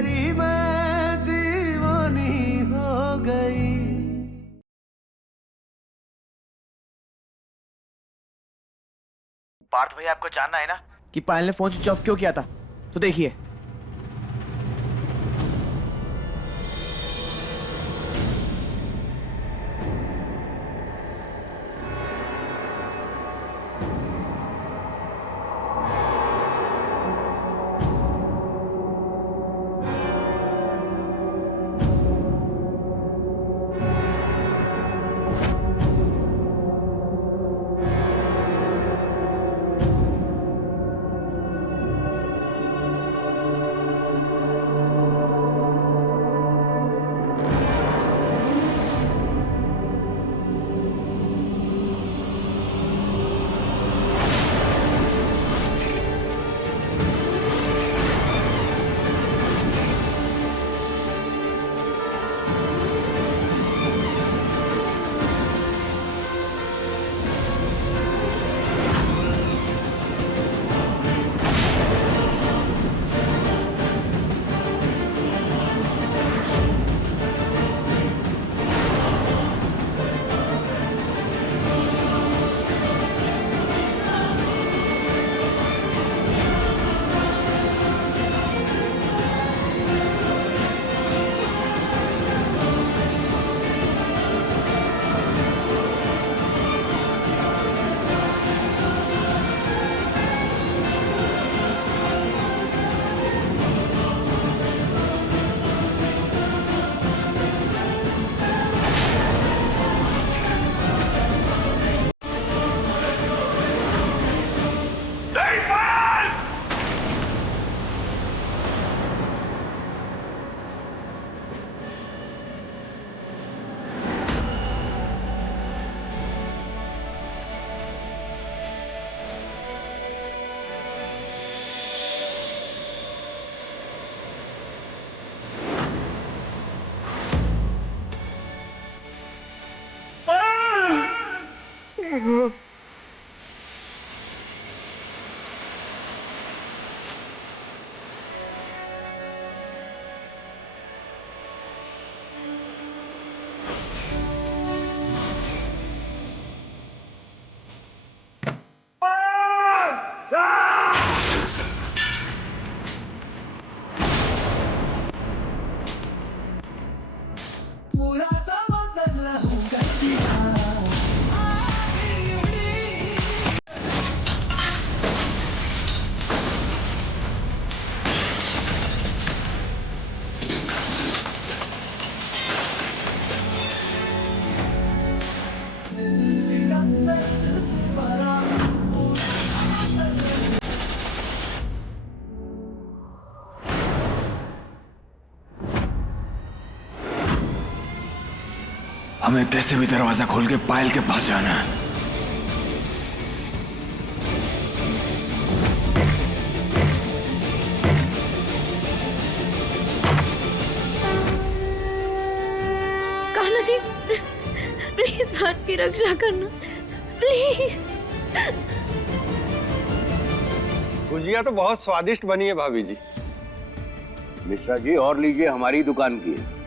तेरी मैं दीवानी हो गई। पार्थ भैया, आपको जानना है ना कि पायल ने फोन स्विच ऑफ क्यों किया था? तो देखिए। हमें कैसे भी दरवाजा खोल के पायल के पास जाना है। कान्हा जी, प्लीज हाथ की रक्षा करना, प्लीज। गुजिया तो बहुत स्वादिष्ट बनी है भाभी जी। मिश्रा जी और लीजिए, हमारी दुकान की है।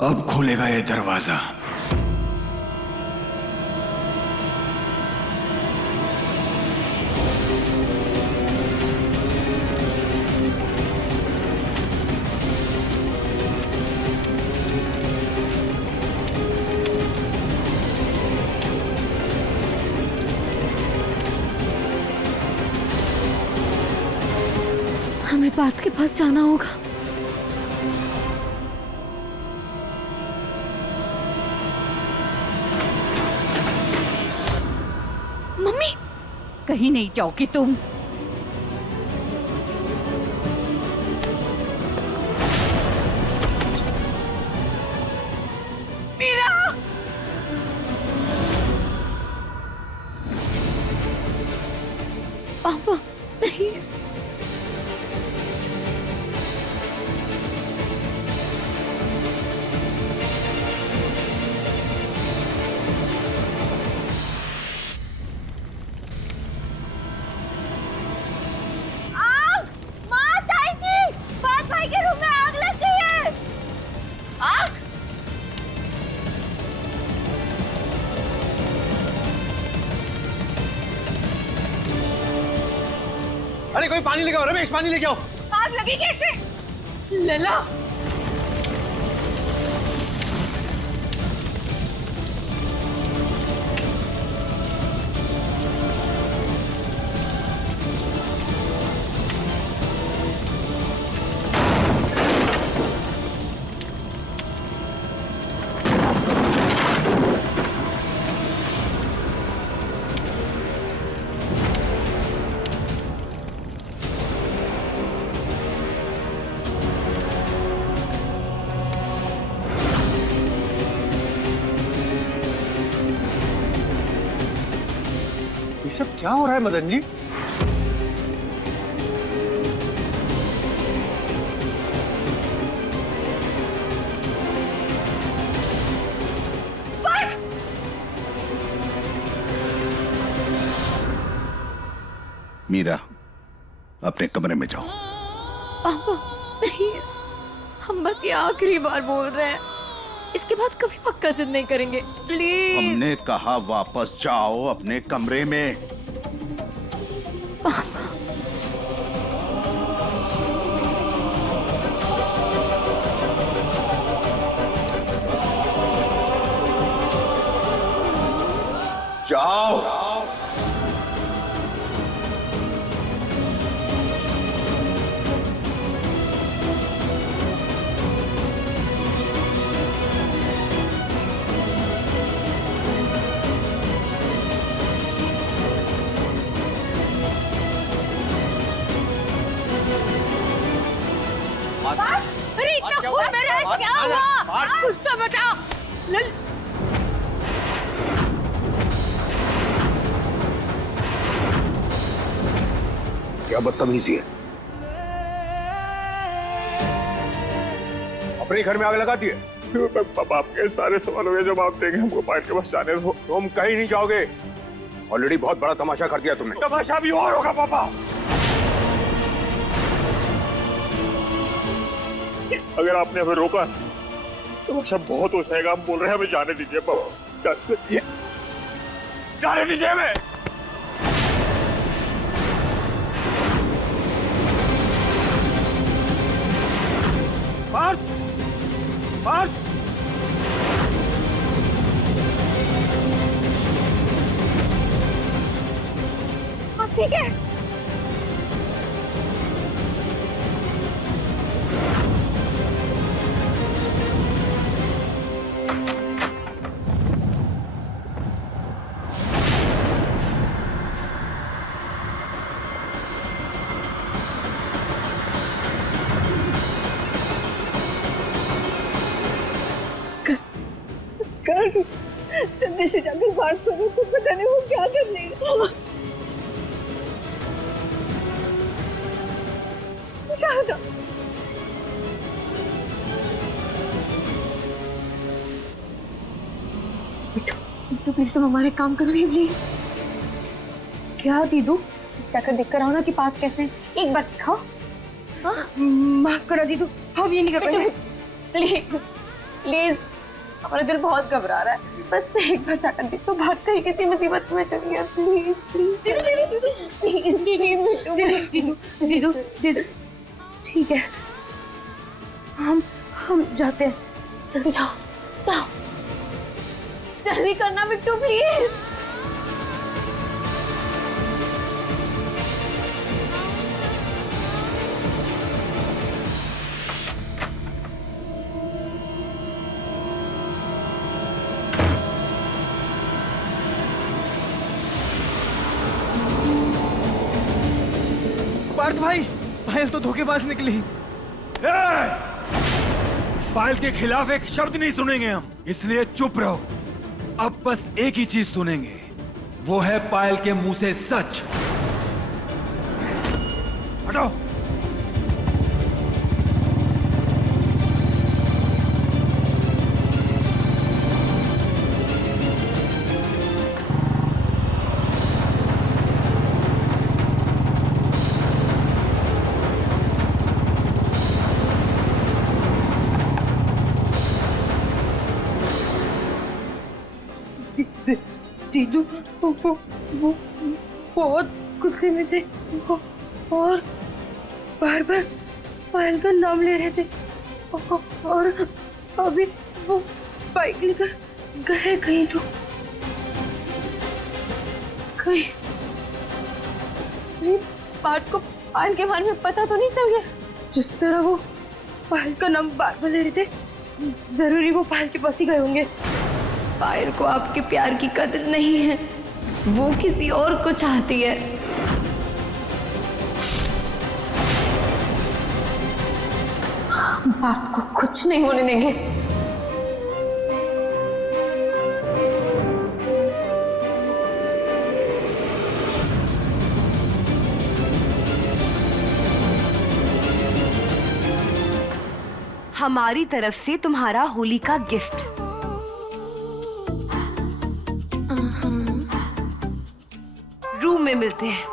अब खुलेगा ये दरवाजा। हमें पार्थ के पास जाना होगा। मम्मी, कहीं नहीं जाओगी तुम। मीरा! पापा नहीं। अरे कोई पानी लेके आओ, रमेश पानी लेके आओ। आग लगी कैसे? लला! ये सब क्या हो रहा है मदन जी? मीरा, अपने कमरे में जाओ। पापा नहीं, हम बस ये आखिरी बार बोल रहे हैं, इसके बाद कभी पक्का जिद नहीं करेंगे, प्लीज। हमने कहा वापस जाओ अपने कमरे में। पापा जाओ। अरे इतना खून मेरे हाथ क्या हुआ? कुछ तो बता। क्या बदतमीजी है? अपने घर में आग लगा दी है। पापा आपके सारे सवालों के जवाब देंगे, हमको पायल के पास जाने दो। तुम कहीं नहीं जाओगे। ऑलरेडी बहुत बड़ा तमाशा कर दिया तुमने। तमाशा भी और होगा पापा। अगर आपने हमें रोका तो तमाशा बहुत हो जाएगा। हम बोल रहे हैं हमें जाने दीजिए पापा, जाने दीजिए हमें। पार्थ! पार्थ! ठीक है। जल्दी से जाकर बात करो, तो पता नहीं वो क्या कर लेगा। जाना। तो प्लीज तुम हमारे काम करो प्लीज। क्या दीदू, जाकर देखकर आओ ना कि पार्थ कैसे हैं। एक बार दिखाओ। माफ करो दीदू, हम ये नहीं कर पाएंगे। प्लीज प्लीज, हमारा दिल बहुत घबरा रहा है। बस एक बार जाकर देखो, बात कहीं किसी मुसीबत में चली है। प्लीज प्लीज दीदू दीदू, ठीक है, हम जाते हैं। जल्दी जाओ जाओ, जल्दी करना बिट्टू प्लीज। पार्थ भाई, पायल तो धोखेबाज निकली। पायल के खिलाफ एक शब्द नहीं सुनेंगे हम, इसलिए चुप रहो। अब बस एक ही चीज सुनेंगे, वो है पायल के मुंह से सच। हटो। दीदू वो बहुत गुस्से में थे और बार बार पायल का नाम ले रहे थे और अभी वो बाइक लेकर गए कहीं तो कहीं। पार्थ को पायल के बारे में पता तो नहीं चल गया? जिस तरह वो पायल का नाम बार बार ले रहे थे, जरूरी वो पायल के पास ही गए होंगे। पायल को आपके प्यार की कदर नहीं है, वो किसी और को चाहती है। पार्थ को कुछ नहीं होने देंगे। हमारी तरफ से तुम्हारा होली का गिफ्ट। रूम में मिलते हैं।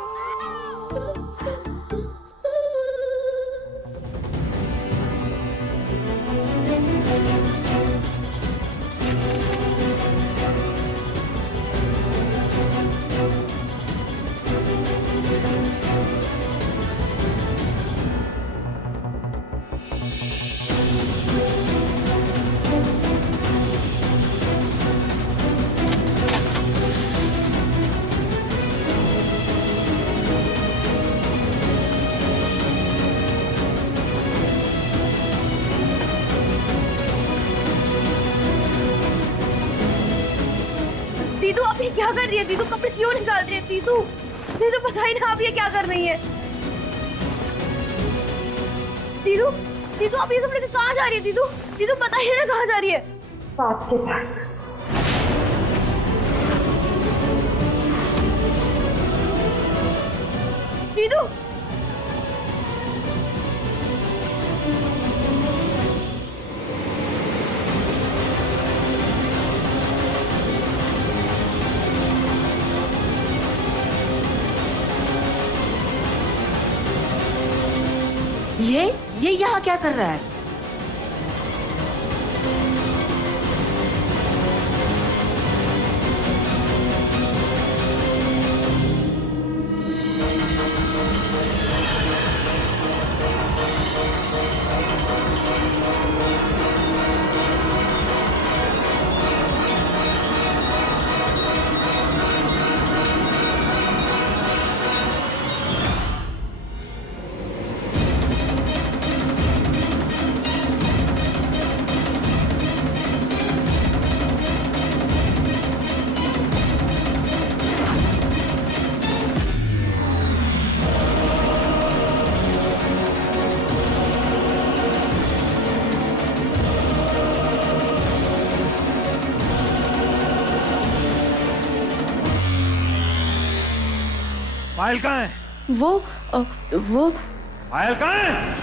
दीदू आप ये क्या कर रही है? दीदू कपड़े क्यों निकाल रही है? दीदू दीदू पता ही ना आप ये क्या कर रही है। दीदू दीदू आप ये सब लेकर कहाँ जा रही है? दीदू दीदू पता ही ना कहाँ जा रही है? पार्थ के पास। दीदू ये यहाँ क्या कर रहा है? पायल कहाँ है? वो पायल कहाँ है?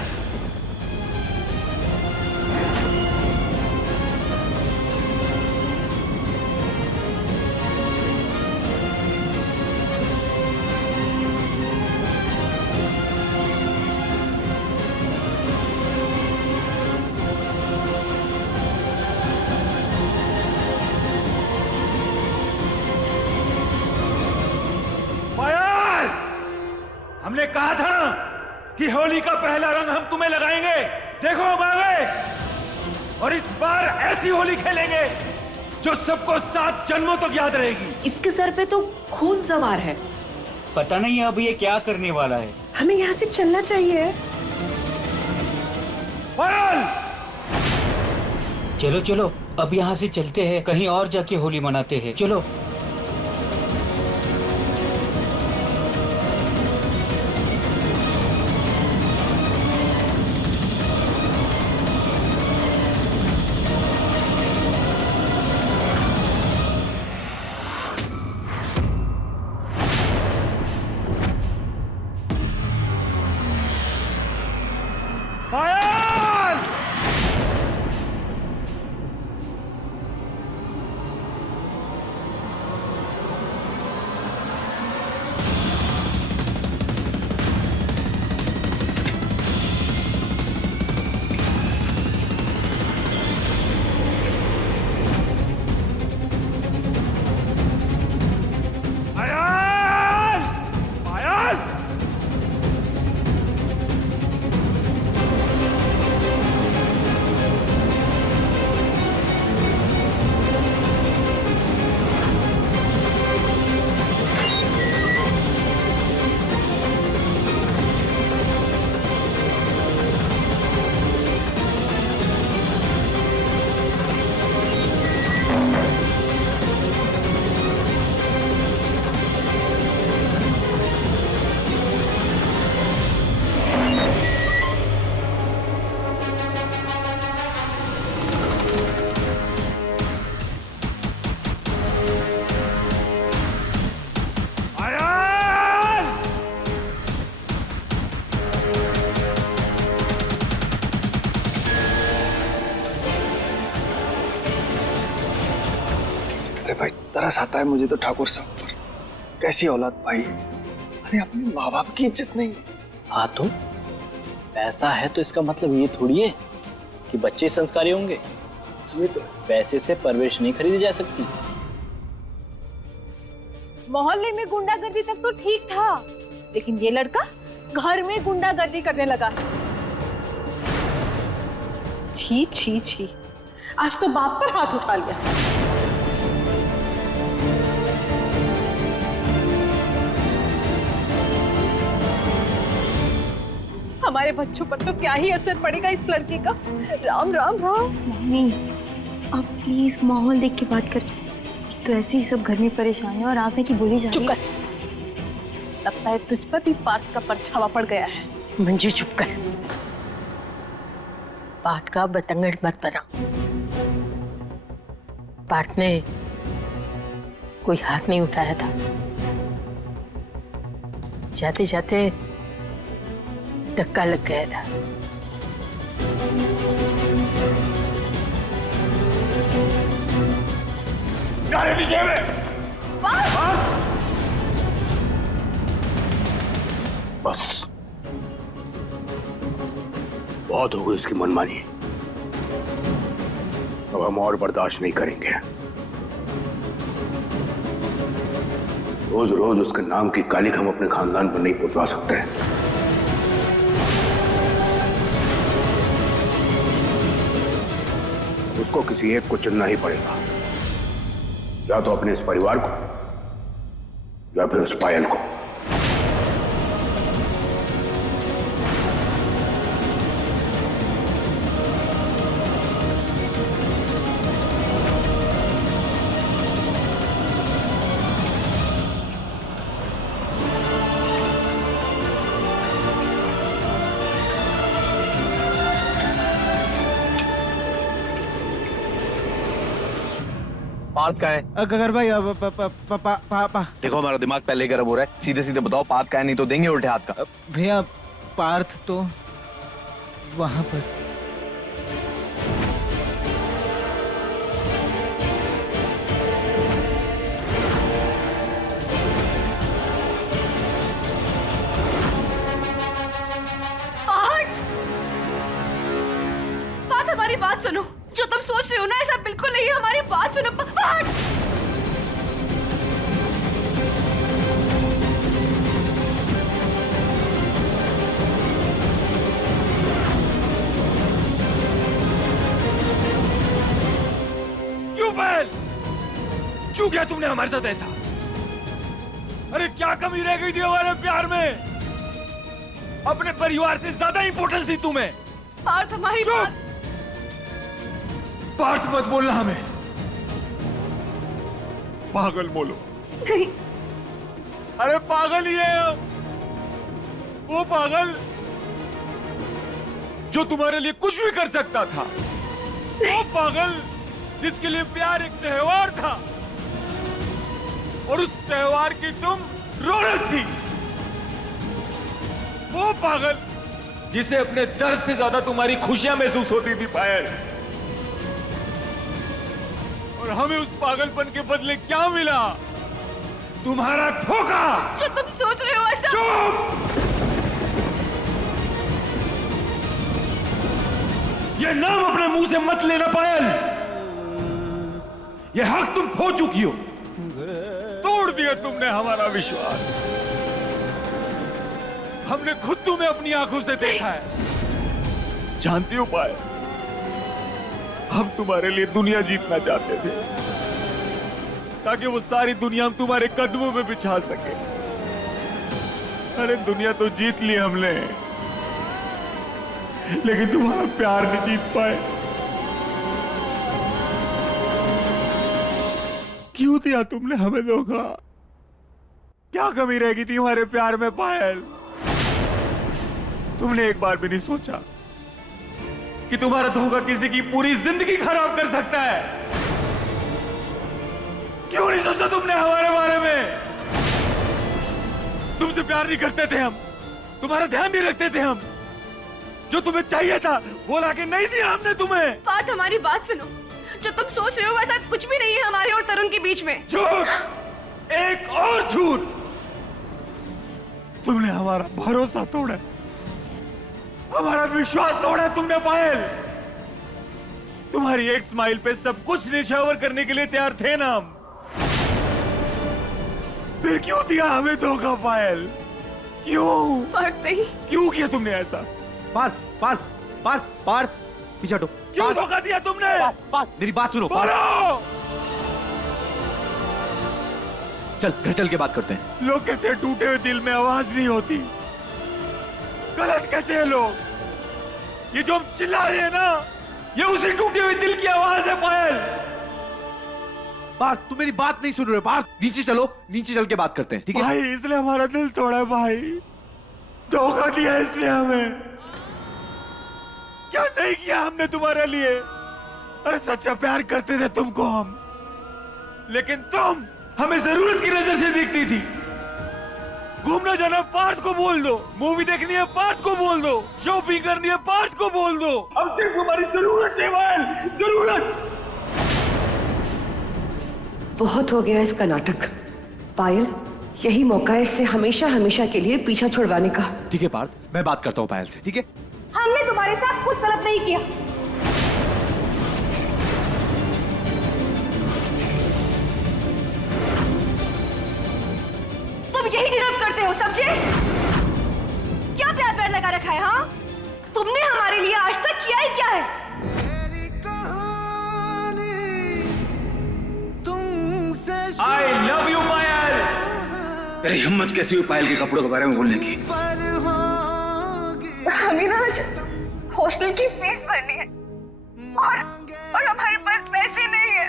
हमने कहा था ना कि होली का पहला रंग हम तुम्हें लगाएंगे। देखो हम आ गए और इस बार ऐसी होली खेलेंगे जो सबको 7 जन्मों तक याद रहेगी। इसके सर पे तो खून सवार है। पता नहीं अब ये क्या करने वाला है। हमें यहाँ से चलना चाहिए। पायल! चलो चलो अब यहाँ से चलते हैं, कहीं और जाके होली मनाते हैं। चलो। तरस आता है मुझे तो ठाकुर साहब पर। कैसी औलाद पाई है। अरे अपने माँ बाप की इज्जत नहीं। हाँ तो पैसा है तो इसका मतलब ये थोड़ी है कि बच्चे संस्कारी होंगे। ये तो पैसे से परवरिश नहीं खरीदी जा सकती। मोहल्ले में गुंडागर्दी तक तो ठीक था, लेकिन ये लड़का घर में गुंडागर्दी करने लगा। छी छी छी, आज तो बाप पर हाथ उठा लिया। हमारे बच्चों पर तो क्या ही असर पड़ेगा इस लड़के का। राम राम राम। मम्मी आप प्लीज माहौल देख के बात करें। तो ऐसे ही सब घर में परेशान है और आप है कि बोली जा रही है। चुप कर। लगता है तुझ पर भी पार्थ का परछावा पड़ गया है। मंजू चुप कर। पार्थ का बतंगड़ मत बना। पार्थ ने कोई हाथ नहीं उठाया था। जाते जाते धक्का लग गया था। बस बहुत हो गई इसकी मनमानी। अब हम और बर्दाश्त नहीं करेंगे। रोज रोज उसके नाम की कालिक हम अपने खानदान पर नहीं पुतवा सकते। उसको किसी एक को चुनना ही पड़ेगा, या तो अपने इस परिवार को या फिर उस पायल को। पार्थ का है अगर भाई देखो हमारा दिमाग पहले गर्म हो रहा है। सीधे सीधे बताओ पार्थ का है, नहीं तो देंगे उल्टे हाथ का। भैया पार्थ तो वहां पर। पार्थ हमारी बात सुनो। जो तुम सोच रहे हो ना ऐसा बिल्कुल नहीं है। हमारी बात सुनो पार्थ। क्यों बैल? क्यों किया तुमने हमारे साथ ऐसा? अरे क्या कमी रह गई थी हमारे प्यार में? अपने परिवार से ज्यादा इंपॉर्टेंस थी तुम्हें। पार्थ हमारी बात। पार्थ मत बोलना हमें। पागल बोलो। नहीं। अरे पागल ही है हम। वो पागल जो तुम्हारे लिए कुछ भी कर सकता था। वो पागल जिसके लिए प्यार एक त्योहार था और उस त्योहार की तुम रौनक थी। वो पागल जिसे अपने दर्द से ज्यादा तुम्हारी खुशियां महसूस होती थी पायल। और हमें उस पागलपन के बदले क्या मिला? तुम्हारा धोखा। जो तुम सोच रहे हो ऐसा। चुप! ये नाम अपने मुंह से मत लेना पायल। ये हक तुम खो चुकी हो। तोड़ दिया तुमने हमारा विश्वास। हमने खुद तुम्हें अपनी आंखों से देखा है। जानती हो पायल, हम तुम्हारे लिए दुनिया जीतना चाहते थे ताकि वो सारी दुनिया हम तुम्हारे कदमों में बिछा सके। अरे दुनिया तो जीत ली हमने, लेकिन तुम्हारा प्यार नहीं जीत पाए। क्यों दिया तुमने हमें धोखा? क्या कमी रह गई थी हमारे प्यार में पायल? तुमने एक बार भी नहीं सोचा कि तुम्हारा धोखा किसी की पूरी जिंदगी खराब कर सकता है? क्यों नहीं सोचा तुमने हमारे बारे में? तुमसे प्यार नहीं करते थे हम, तुम्हारा ध्यान नहीं रखते थे हम। जो तुम्हें चाहिए था वो लाके नहीं दिया हमने तुम्हें। पार्थ हमारी बात सुनो। जो तुम सोच रहे हो वैसा कुछ भी नहीं है हमारे और तरुण के बीच में। झूठ, एक और झूठ। तुमने हमारा भरोसा तोड़ा, हमारा विश्वास तोड़ा तुमने पायल। तुम्हारी एक स्माइल पे सब कुछ निछावर करने के लिए तैयार थे ना हम, फिर क्यों दिया हमें धोखा पायल? क्यों? पार्थ नहीं। क्यों किया तुमने ऐसा? पार्थ, पार्थ, पार्थ, पार्थ, पीछे हटो। क्यों धोखा दिया तुमने? मेरी बात सुनो। बोलो। चल घर चल के बात करते हैं। लोग कहते हैं टूटे हुए दिल में आवाज नहीं होती, गलत कहते हैं लोग। ये जो हम चिल्ला रहे हैं ना, ये उसी टूटे हुए दिल की आवाज है पायल। पार्थ, तू मेरी बात नहीं सुन रहे। पार्थ, नीचे चलो, नीचे चल के बात करते हैं, ठीक है? भाई इसने हमारा दिल तोड़ा है भाई, धोखा दिया इसने हमें। क्या नहीं किया हमने तुम्हारे लिए? अरे सच्चा प्यार करते थे तुमको हम, लेकिन तुम हमें जरूरत की नजर से देखती थी। घूमना जाना पार्थ को बोल दो, मूवी देखनी है पार्थ को बोल दो, शॉपिंग करनी है पार्थ को बोल दो। अब सिर्फ तुम्हारी जरूरत है पायल, जरूरत। बहुत हो गया इसका नाटक। पायल, यही मौका है इससे हमेशा हमेशा के लिए पीछा छुड़वाने का। ठीक है पार्थ, मैं बात करता हूँ पायल से, ठीक है? हमने तुम्हारे साथ कुछ गलत नहीं किया। तुम यही डिजर्व करते हो, समझे? क्या प्यार प्यार लगा रखा है? हाँ, तुमने हमारे लिए आज तक किया ही क्या है? I love you पायल। तेरी हिम्मत कैसी हुई पायल के कपड़ों के बारे में बोलने की? हमें ना आज हॉस्टल की फीस भरनी है और हमारे पास पैसे नहीं है।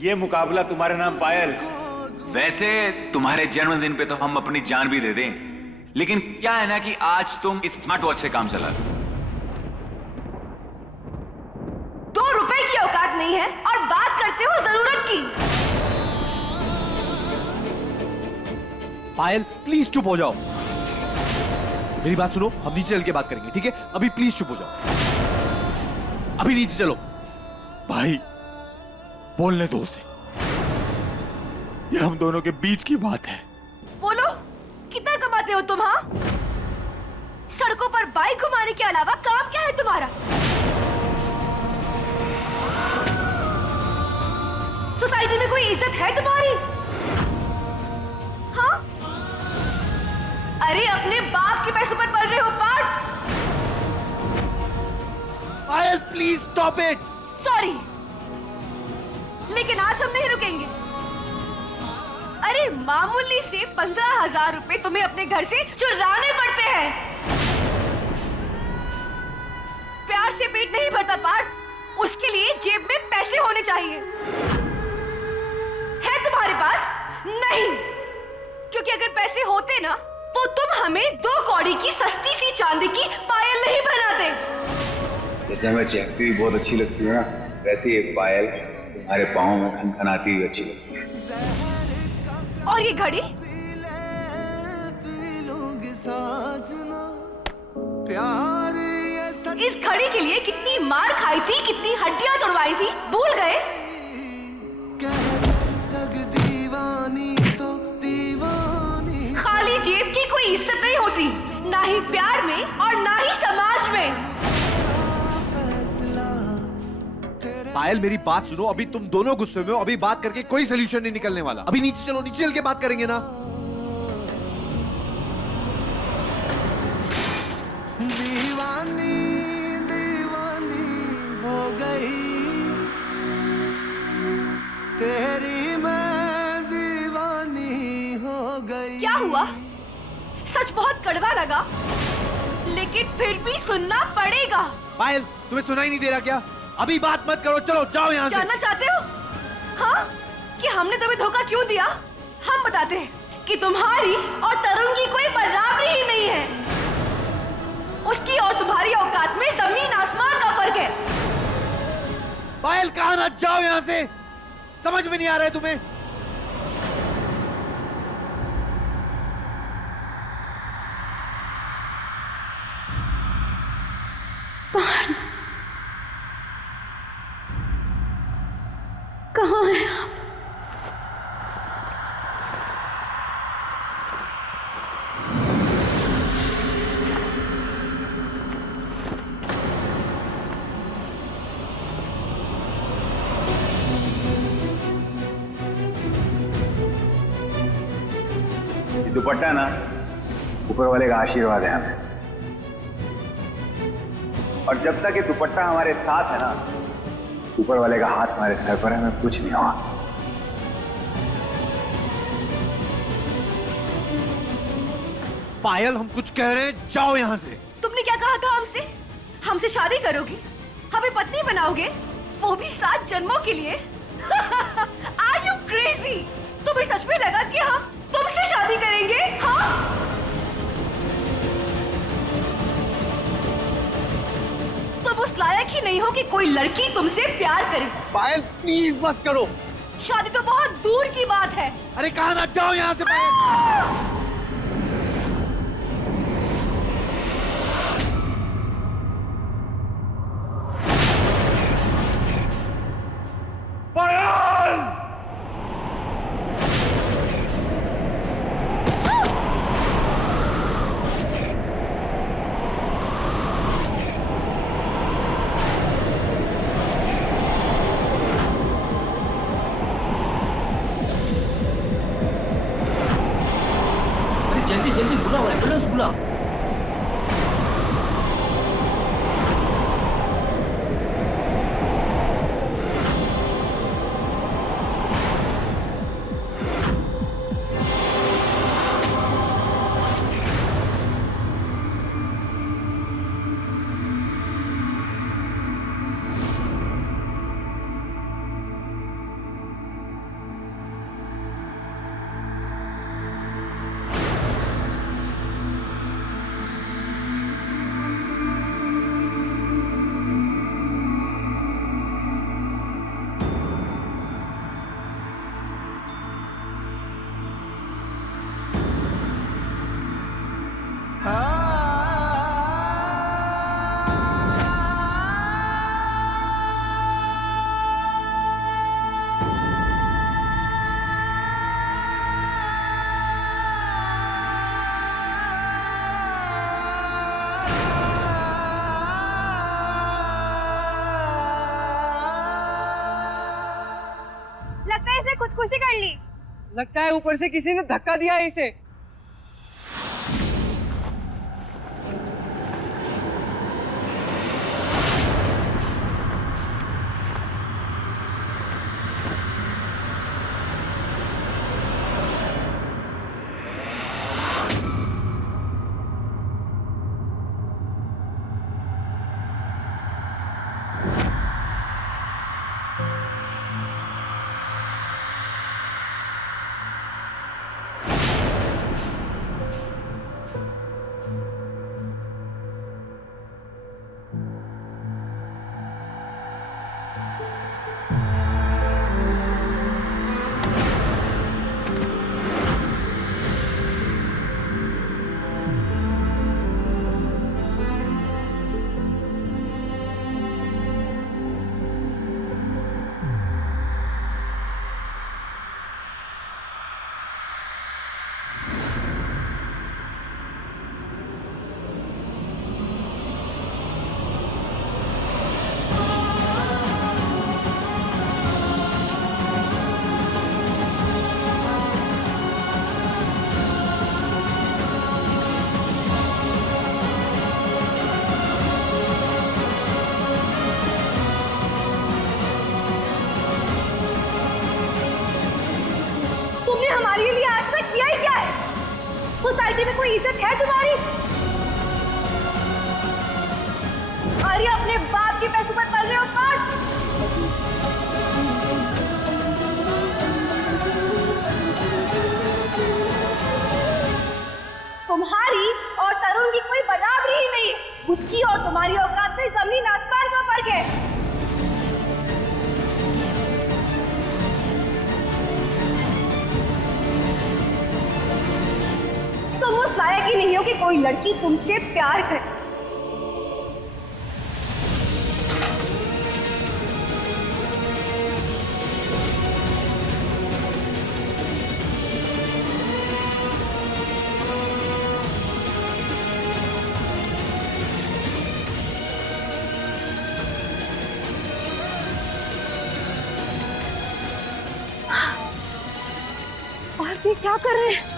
ये मुकाबला तुम्हारे नाम पायल। वैसे तुम्हारे जन्मदिन पे तो हम अपनी जान भी दे दें, लेकिन क्या है ना कि आज तुम इस स्मार्ट वॉच से काम चला। 2 रुपए की औकात नहीं है और बात करते हो जरूरत की। पायल प्लीज चुप हो जाओ, मेरी बात सुनो। हम नीचे चल के बात करेंगे, ठीक है? अभी प्लीज चुप हो जाओ, अभी नीचे चलो। भाई बोलने दो उसे, ये हम दोनों के बीच की बात है। बोलो, कितना कमाते हो तुम? हाँ, सड़कों पर बाइक घुमाने के अलावा काम क्या है तुम्हारा? सोसाइटी में कोई इज्जत है तुम्हारी? हाँ, अरे अपने बाप के पैसों पर पल रहे हो पार्थ। पायल प्लीज स्टॉप इट। सॉरी, लेकिन आज हम नहीं रुकेंगे। अरे मामूली से 15,000 रुपए तुम्हें अपने घर से चुराने पड़ते हैं। प्यार से पेट नहीं भरता पार्थ, उसके लिए जेब में पैसे होने चाहिए। है तुम्हारे पास? नहीं, क्योंकि अगर पैसे होते ना तो तुम हमें 2 कौड़ी की सस्ती सी चांदी की पायल नहीं बनाते। जैसे हमें चहकती हुई बहुत अच्छी लगती है ना, वैसे ये पायल तुम्हारे पाँव में खनखनाती हुई अच्छी लगती है। और ये घड़ी? इस घड़ी के लिए कितनी मार खाई थी, कितनी हड्डियां तोड़वाई थी, भूल गए? खाली जेब की कोई इज्जत नहीं होती, ना ही प्यार में और ना ही समाज में। पायल मेरी बात सुनो, अभी तुम दोनों गुस्से में हो, अभी बात करके कोई सोल्यूशन नहीं निकलने वाला। अभी नीचे चलो, नीचे चल के बात करेंगे ना। दीवानी दीवानी हो गई तेरी, मैं दीवानी हो गई। क्या हुआ? सच बहुत कड़वा लगा, लेकिन फिर भी सुनना पड़ेगा। पायल तुम्हें सुनाई नहीं दे रहा क्या? अभी बात मत करो, चलो जाओ यहाँ से। जानना चाहते हो हाँ, कि हमने तुम्हें धोखा क्यों दिया? हम बताते हैं कि तुम्हारी और तरुण की कोई बराबरी ही नहीं है। उसकी और तुम्हारी औकात में जमीन आसमान का फर्क है। पायल कहाँ ना, जाओ यहाँ से। समझ में नहीं आ रहा है तुम्हें? इरफान, कहाँ हैं आप? ये दुपट्टा ना ऊपर वाले का आशीर्वाद है हमें, और जब तक ये दुपट्टा हमारे साथ है ना, ऊपर वाले का हाथ हमारे सर पर है, हमें कुछ नहीं हुआ। पायल, हम कुछ कह रहे हैं, जाओ यहाँ से। तुमने क्या कहा था हमसे? हमसे शादी करोगी, हमें पत्नी बनाओगे, वो भी 7 जन्मों के लिए? Are you crazy? तुम्हें सच में लगा कि हम तुमसे शादी करेंगे? हाँ? तुम उस लायक ही नहीं हो कि कोई लड़की तुमसे प्यार करे। पायल प्लीज बस करो। शादी तो बहुत दूर की बात है। अरे कहा ना, जाओ यहाँ से पायल। जल्दी जल्दी बुलाओ, एम्बुलेंस बुलाओ। लगता है इसे खुदकुशी कर ली। लगता है ऊपर से किसी ने धक्का दिया है इसे। सोसाइटी में कोई इज्जत है तुम्हारी? आर्या अपने बाप के पैसों पर पल रहे हो पास। तुम्हारी और तरुण की कोई बराबरी ही नहीं है। उसकी और तुम्हारी औकात में जमीन आसमान का फर्क है। तुम उस लायक ही नहीं हो कि कोई लड़की तुमसे प्यार करे। कर रहे हैं?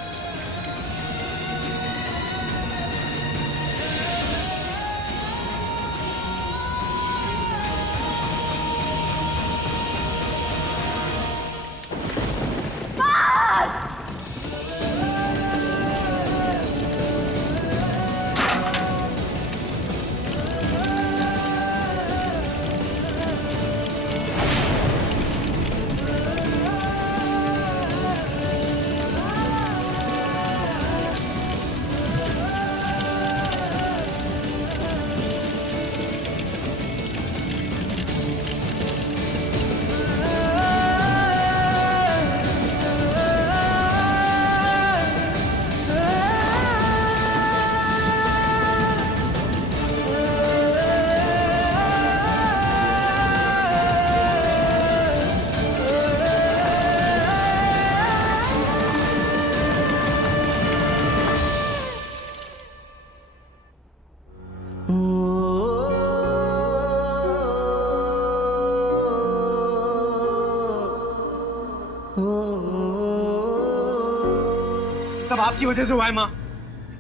सब आपकी वजह से हुआ है माँ।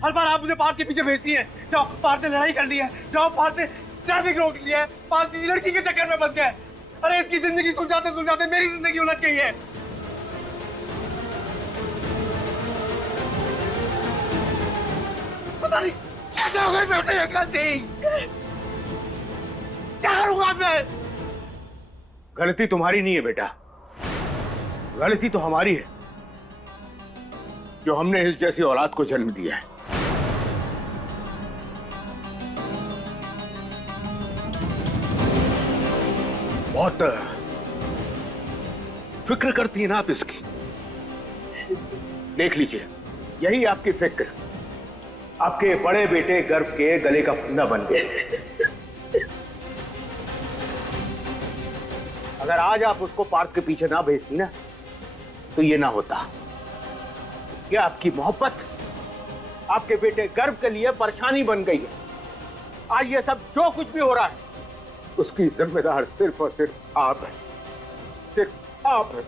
हर बार आप मुझे पार्थ के पीछे भेजती हैं। जाओ, पार्थ ने लड़ाई कर ली है। जाओ, पार्थ ने ट्रैफिक रोक लिया है। पार्थ किसी लड़की के चक्कर में फंस गया है। अरे इसकी जिंदगी सुलझाते सुलझाते मेरी जिंदगी उलझ गई है। पता नहीं क्या हो गया बेटे, क्या करूंगा मैं? गलती तुम्हारी नहीं है बेटा, गलती तो हमारी है जो हमने इस जैसी औलाद को जन्म दिया है। बहुत फिक्र करती है ना आप इसकी। देख लीजिए, यही आपकी फिक्र आपके बड़े बेटे गर्भ के गले का फंदा बन गया। अगर आज आप उसको पार्थ के पीछे ना भेजती ना तो ये ना होता। क्या आपकी मोहब्बत आपके बेटे गर्भ के लिए परेशानी बन गई है। आज ये सब जो कुछ भी हो रहा है उसकी जिम्मेदार सिर्फ और सिर्फ आप हैं, सिर्फ आप हैं।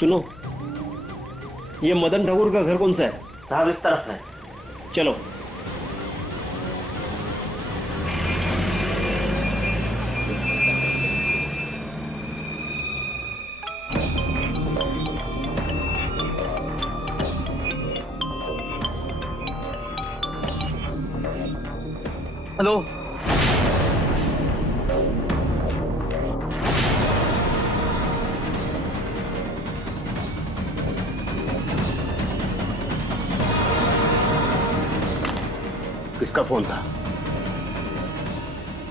सुनो, ये मदन ठाकुर का घर कौन सा है? साहब इस तरफ है। चलो। हेलो, किसका फोन था?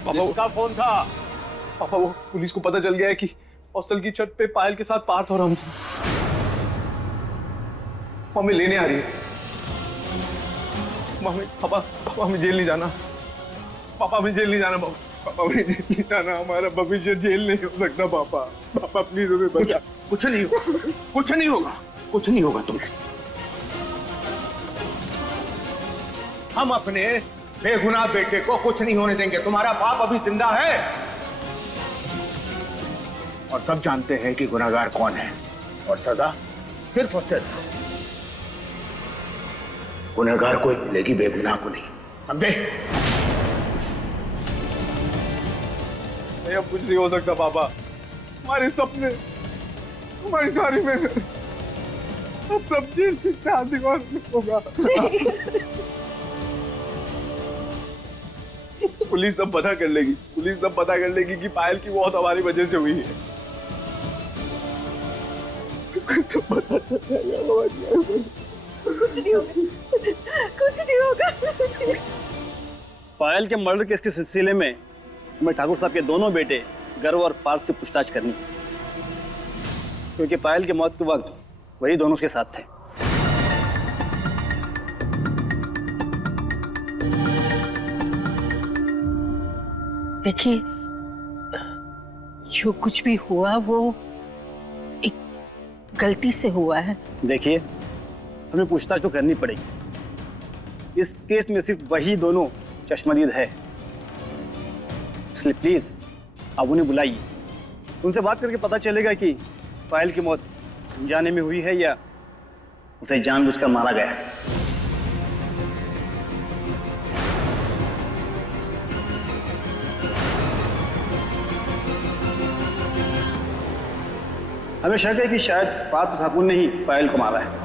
पापा, किसका फोन था? पापा वो पुलिस को पता चल गया है कि हॉस्टल की छत पे पायल के साथ पार्थ और हम थे। मम्मी लेने आ रही है। मम्मी, पापा, पापा हमें जेल नहीं जाना। पापा हमें जेल नहीं जाना। पापा हमें जेल नहीं जाना। हमारा भविष्य जेल नहीं हो सकता। पापा, पापा प्लीज हमें बचा। कुछ नहीं होगा, कुछ नहीं होगा, कुछ नहीं होगा तुम्हें। हम अपने बेगुनाह बेटे को कुछ नहीं होने देंगे। तुम्हारा बाप अभी जिंदा है और सब जानते हैं कि गुनहगार कौन है और सजा सिर्फ और सिर्फ गुनहगार को ही मिलेगी, बेगुनाह को नहीं। समझे? नहीं, अब कुछ नहीं हो सकता पापा। हमारे सपने, हमारी सारी मेहनत, अब सब चीज शादी होगा। पुलिस सब पता कर लेगी। पुलिस सब पता कर लेगी कि पायल की मौत हमारी वजह से हुई है। इसको तो पता चल जाएगा। कुछ नहीं होगा, कुछ नहीं होगा। पायल के मर्डर केस के सिलसिले में हमें ठाकुर साहब के दोनों बेटे गर्व और पार्थ से पूछताछ करनी, क्योंकि पायल के मौत के वक्त वही दोनों उसके साथ थे। देखिए, जो कुछ भी हुआ वो एक गलती से हुआ है। देखिए, हमें पूछताछ तो करनी पड़ेगी, इस केस में सिर्फ वही दोनों चश्मदीद है, इसलिए प्लीज आप उन्हें बुलाइए। उनसे बात करके पता चलेगा कि पायल की मौत अनजाने में हुई है या उसे जानबूझकर मारा गया है। हमें शक है कि शायद पार्थ ठाकुर ने ही पायल को मारा है।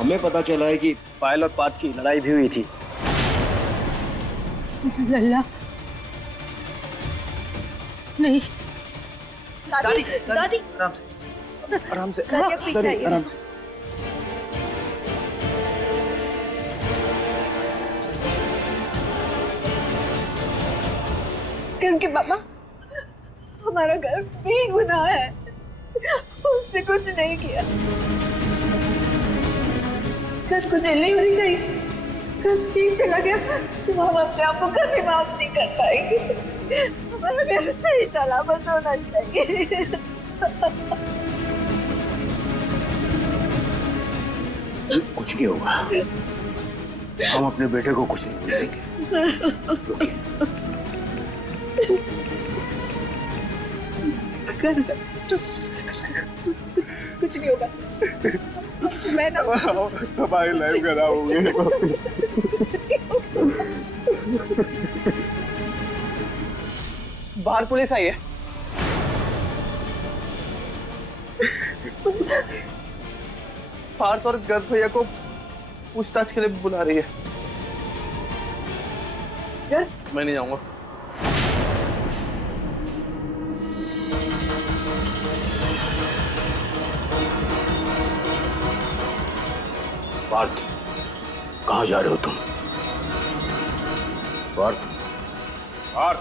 हमें पता चला है कि पायल और पार्थ की लड़ाई भी हुई थी। लल्ला नहीं। दादी दादी आराम से आराम से पीछे आइए। आराम से। क्योंकि पापा हमारा घर भी गुनाह है, उसने कुछ नहीं किया। कद को जेल नहीं होनी चाहिए। कद ठीक चला गया तो हम अपने आप को कभी माफ नहीं कर पाएंगे। हमारा घर सही सलामत होना चाहिए। कुछ नहीं होगा, हम अपने बेटे को कुछ नहीं होने देंगे। कुछ नहीं होगा। मैं ना हमारी लाइफ खराब हो गई। बाहर पुलिस आई है। पार्थ और गर्ग भैया को पूछताछ के लिए बुला रही है। मैं नहीं जाऊंगा। पार्थ, कहाँ जा रहे हो तुम? पार्थ, पार्थ।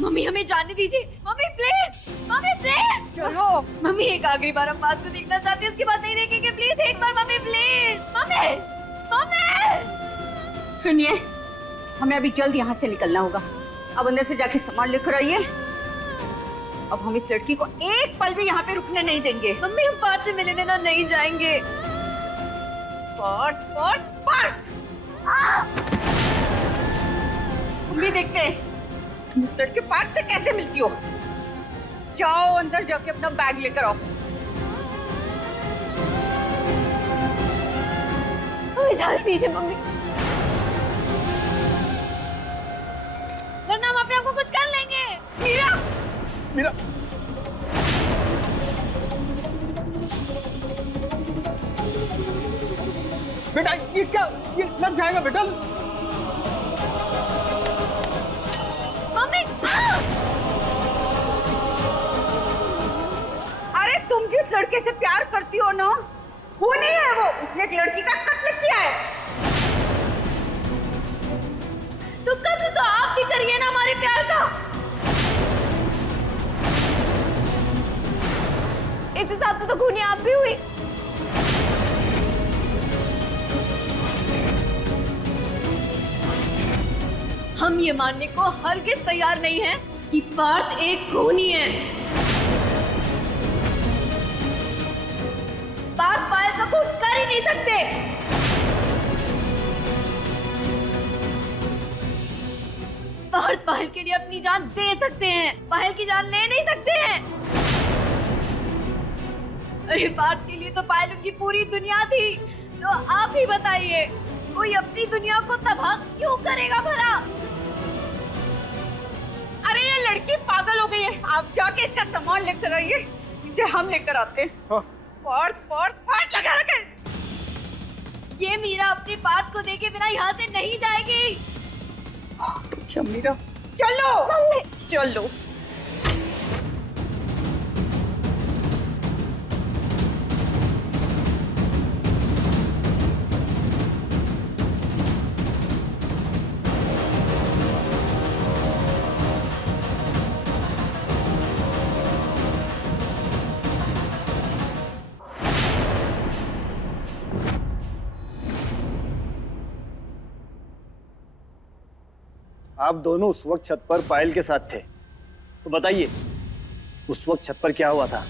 मम्मी हमें जाने दीजिए। मम्मी प्लीज, मम्मी प्लीज चलो। मम्मी एक आखिरी बार हम बात को देखना चाहती है, उसके बाद नहीं देखेंगे। प्लीज एक बार मम्मी, प्लीज मम्मी, मम्मी। सुनिए, हमें अभी जल्द यहाँ से निकलना होगा। अब अंदर से जाके सामान लेकर आइए। अब हम इस लड़की को एक पल भी यहाँ पे रुकने नहीं देंगे। मम्मी हम पार्थ से मिलने ना नहीं जाएंगे। पार्थ, पार्थ, पार्थ। हम भी देखते हैं तुम इस लड़के पार्थ से कैसे मिलती हो। जाओ अंदर जाके अपना बैग लेकर आओ। जाने दीजिए मम्मी, वरना हम अपने आप को कुछ कर लेंगे। मीरा, मीरा, बेटा ये क्या, ये लग जाएगा बेटा। मम्मी अरे तुम जिस लड़के से प्यार करती हो ना, वो नहीं है वो। उसने एक लड़की का कत्ल किया है। तो कत्ल तो आप भी करिए ना हमारे प्यार का। इस हिसाब से तो खूनी आप भी हुई। हम ये मानने को हरगिज तैयार नहीं हैं कि पार्थ एक खूनी है। पार्थ पायल का खून कर ही नहीं सकते। पार्थ पायल के लिए अपनी जान दे सकते हैं, पायल की जान ले नहीं सकते हैं। अरे पार्थ के लिए तो पायल उनकी पूरी दुनिया थी। तो आप ही बताइए, कोई अपनी दुनिया को तबाह क्यों करेगा भला? अरे ये लड़की पागल हो गई है। आप जाके इसका सामान लेकर आइए, इसे हम लेकर आते हैं। पार्थ, पार्थ, पार्थ लगा रखा है। ये मीरा अपने पार्थ को देखे बिना यहाँ से नहीं जाएगी। मीरा, चलो चलो। आप दोनों उस वक्त छत पर पायल के साथ थे, तो बताइए उस वक्त छत पर क्या हुआ था?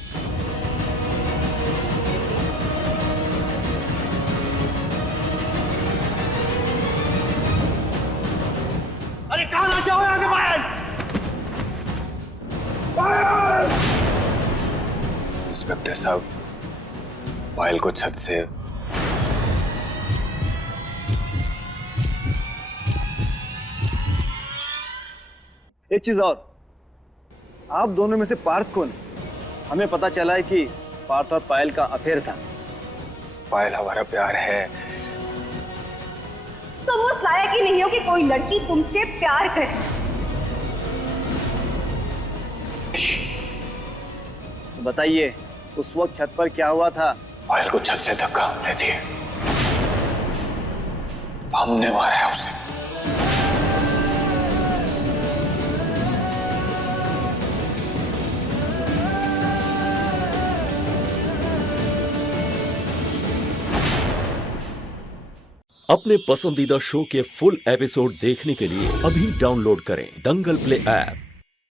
अरे कहां ना जाओ यहां से पायल! इंस्पेक्टर साहब, पायल को छत से एक चीज और, आप दोनों में से पार्थ कौन है? हमें पता चला है कि पार्थ और पायल का अफेयर था। पायल हमारा प्यार है। तुम उस लायक ही नहीं हो कि कोई लड़की तुमसे प्यार करे। बताइए उस वक्त छत पर क्या हुआ था? पायल को छत से धक्का हमने दिया, हमने मारा है उसे। अपने पसंदीदा शो के फुल एपिसोड देखने के लिए अभी डाउनलोड करें दंगल प्ले ऐप।